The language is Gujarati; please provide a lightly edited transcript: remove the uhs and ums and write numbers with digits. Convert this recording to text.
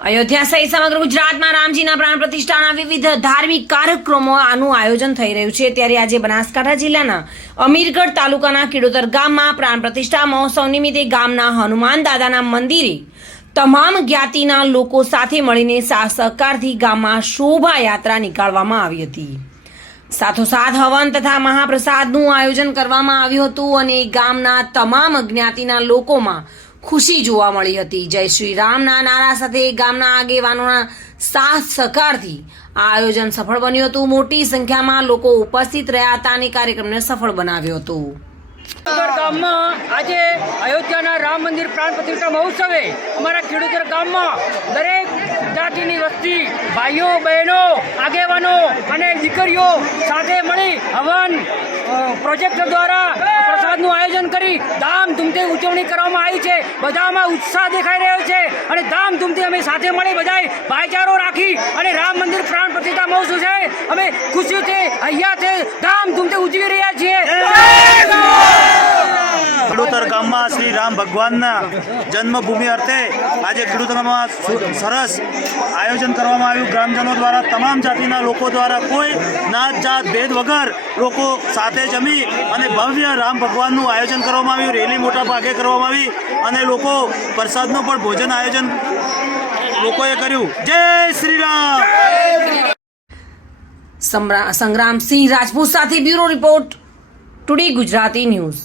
અયોધ્યા સહિત સમગ્ર ગુજરાતમાં રામજીના પ્રાણ પ્રતિષ્ઠાના વિવિધ ધાર્મિક કાર્યક્રમોનું આયોજન થઈ રહ્યું છે। ત્યારે આજે બનાસકાંઠા જિલ્લાના અમીરગઢ તાલુકાના કિડોતર ગામમાં પ્રાણ પ્રતિષ્ઠા મહોત્સવ નિમિત્તે ગામના હનુમાન દાદાના મંદિરે તમામ જ્ઞાતિના લોકો સાથે મળીને સાથ સહકારથી ગામમાં શોભાયાત્રા નીકાળવામાં આવી હતી। સાથોસાથ હવન તથા મહાપ્રસાદનું આયોજન કરવામાં આવ્યું હતું અને ગામના તમામ જ્ઞાતિના લોકોમાં ખુશી જોવા મળી હતી। જય શ્રી રામના નારા સાથે ગામના આગેવાનોના સાથ સહકારથી આ આયોજન સફળ બન્યું હતું। મોટી સંખ્યામાં લોકો ઉપસ્થિત રહ્યા હતા અને કાર્યક્રમને સફળ બનાવ્યો હતો। ગામમાં આજે અયોધ્યાના રામ મંદિર પ્રાણ પ્રતિષ્ઠા મહોત્સવે અમારા ખેડૂતર ગામમાં દરેક જાતિની વસ્તી ભાઈઓ બહેનો આગેવાનો અને દીકરીઓ સાથે મળી હવન પ્રોજેક્ટ દ્વારા પ્રસાદનું આયોજન કરી ધામધૂમથી ઉજવણી કરવામાં આવી છે। બધામાં ઉત્સાહ દેખાઈ રહ્યો છે અને ધામધૂમથી અમે સાથે મળી બધાએ ભાઈચારો રાખી અને રામ મંદિર પ્રાણ પ્રતિષ્ઠા મહોત્સવ છે અમે ખુશીથી અહીંયા છે ધામધૂમથી ઉજવી રહ્યા છીએ। ખેડૂતર ગામમાં શ્રી રામ ભગવાનના જન્મભૂમિ અર્થે આજે ખેડૂતરમાં સરસ આયોજન કરવામાં આવ્યું। ગ્રામજનો દ્વારા તમામ જાતિના લોકો દ્વારા કોઈ નાત જાત ભેદ વગર લોકો સાથે જમી અને ભવ્ય રામ ભગવાનનું આયોજન કરવામાં આવ્યું। રેલી મોટા ભાગે કરવામાં આવી અને લોકો પ્રસાદનું પણ ભોજન આયોજન લોકોએ કર્યું। જય શ્રી રામ। સંગ્રામસિંહ રાજપૂત સાથે bureau report, today Gujarati news.